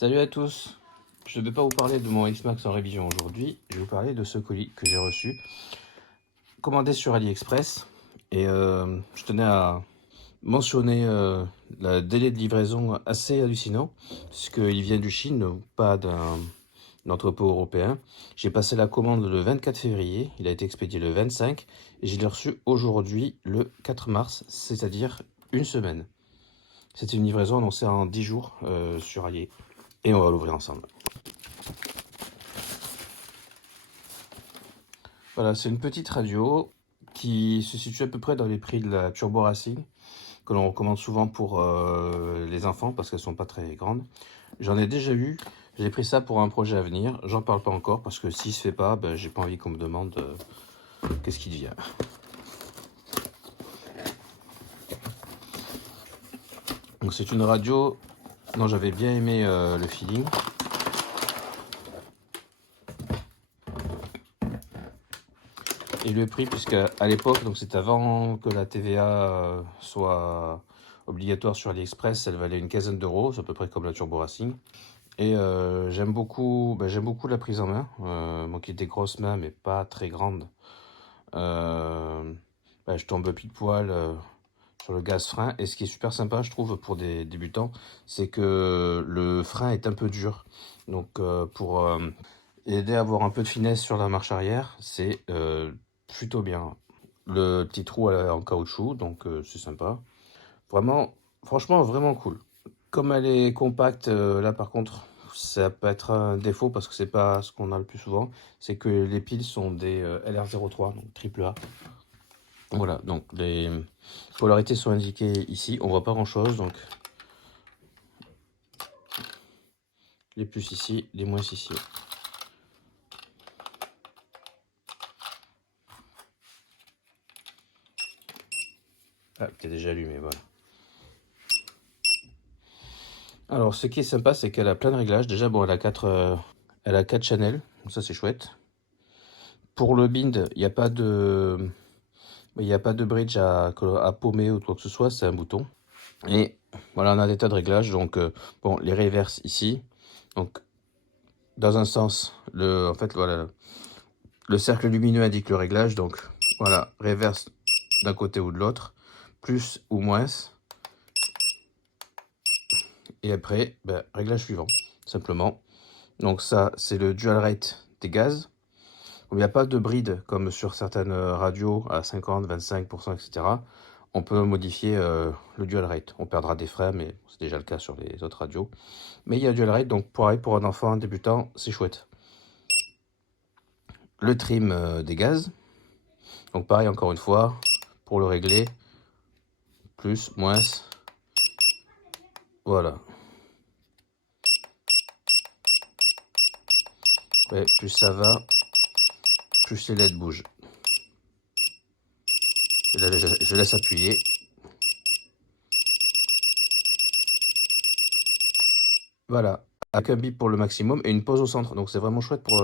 Salut à tous. Je ne vais pas vous parler de mon X-Max en révision aujourd'hui, je vais vous parler de ce colis que j'ai reçu, commandé sur AliExpress. Et je tenais à mentionner le délai de livraison assez hallucinant, puisqu'il vient du Chine, pas d'un entrepôt européen. J'ai passé la commande le 24 février, il a été expédié le 25, et je l'ai reçu aujourd'hui le 4 mars, c'est-à-dire une semaine. C'était une livraison annoncée en 10 jours sur Ali, et on va l'ouvrir ensemble. Voilà, c'est une petite radio qui se situe à peu près dans les prix de la Turbo Racing, que l'on recommande souvent pour les enfants parce qu'elles sont pas très grandes. J'en ai déjà eu, j'ai pris ça pour un projet à venir, j'en parle pas encore parce que s'il se fait pas, ben, j'ai pas envie qu'on me demande qu'est-ce qui devient. Donc c'est une radio dont j'avais bien aimé le feeling. Et le prix, puisqu'à l'époque, donc c'est avant que la TVA soit obligatoire sur AliExpress, elle valait une quinzaine d'euros, c'est à peu près comme la Turbo Racing. Et j'aime beaucoup la prise en main, moi qui ai des grosses mains mais pas très grandes. Je tombe pile poil sur le gaz frein. Et ce qui est super sympa, je trouve, pour des débutants, c'est que le frein est un peu dur. Donc pour aider à avoir un peu de finesse sur la marche arrière, c'est plutôt bien. Le petit trou en caoutchouc, donc c'est sympa. Vraiment, franchement, vraiment cool. Comme elle est compacte, là par contre, ça peut être un défaut parce que c'est pas ce qu'on a le plus souvent. C'est que les piles sont des LR03, donc triple A. Voilà, donc les polarités sont indiquées ici. On voit pas grand chose, donc les plus ici, les moins ici. Ah, t'es déjà allumé, voilà. Alors, ce qui est sympa, c'est qu'elle a plein de réglages. Déjà, bon, elle a 4 channels, donc ça c'est chouette. Pour le bind, il n'y a pas de, bridge à paumer ou quoi que ce soit, c'est un bouton. Et voilà, on a des tas de réglages. Donc, bon, les reverse ici. Donc, dans un sens, en fait, voilà, le cercle lumineux indique le réglage. Donc, voilà, reverse d'un côté ou de l'autre, plus ou moins. Et après, réglage suivant, simplement. Donc ça, c'est le dual rate des gaz. Il n'y a pas de bride comme sur certaines radios à 50, 25%, etc. On peut modifier le dual rate. On perdra des frais, mais c'est déjà le cas sur les autres radios. Mais il y a dual rate, donc pareil pour un enfant débutant, c'est chouette. Le trim des gaz. Donc pareil, encore une fois, pour le régler, plus, moins. Voilà. Ouais, plus ça va, plus les LED bougent. Et là, je laisse appuyer. Voilà, avec un bip pour le maximum et une pause au centre. Donc c'est vraiment chouette pour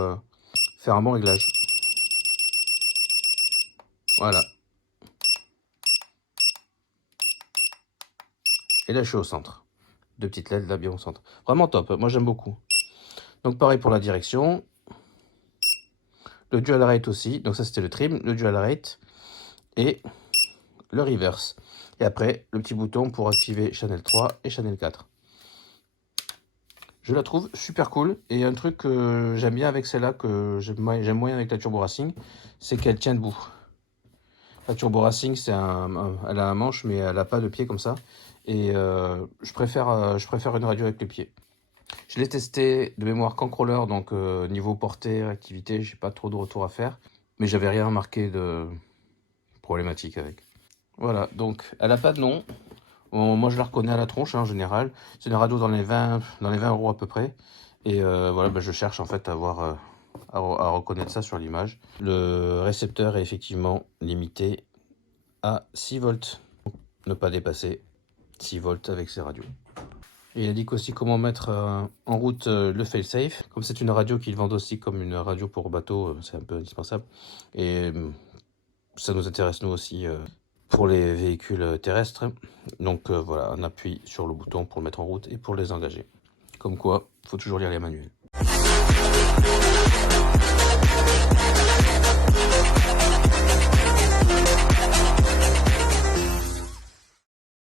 faire un bon réglage. Voilà. Et là je suis au centre. Deux petites LED là bien au centre. Vraiment top, moi j'aime beaucoup. Donc pareil pour la direction. Le dual rate aussi. Donc ça c'était le trim, le dual rate et le reverse. Et après le petit bouton pour activer channel 3 et channel 4. Je la trouve super cool. Et un truc que j'aime bien avec celle-là, que j'aime moyen avec la Turbo Racing, c'est qu'elle tient debout. La Turbo Racing, elle a un manche, mais elle n'a pas de pied comme ça. Et je préfère une radio avec le pied. Je l'ai testé de mémoire qu'en crawler, donc niveau portée, réactivité, j'ai pas trop de retour à faire. Mais j'avais rien remarqué de problématique avec. Voilà, donc elle n'a pas de nom. Moi je la reconnais à la tronche en général. C'est une radio dans les 20 euros à peu près. Et voilà, je cherche en fait à voir à reconnaître ça sur l'image. Le récepteur est effectivement limité à 6 volts. Ne pas dépasser 6 volts avec ces radios. Et il indique aussi comment mettre en route le failsafe. Comme c'est une radio qu'ils vendent aussi comme une radio pour bateau, c'est un peu indispensable. Et ça nous intéresse nous aussi pour les véhicules terrestres. Donc voilà, on appuie sur le bouton pour le mettre en route et pour les engager. Comme quoi, faut toujours lire les manuels.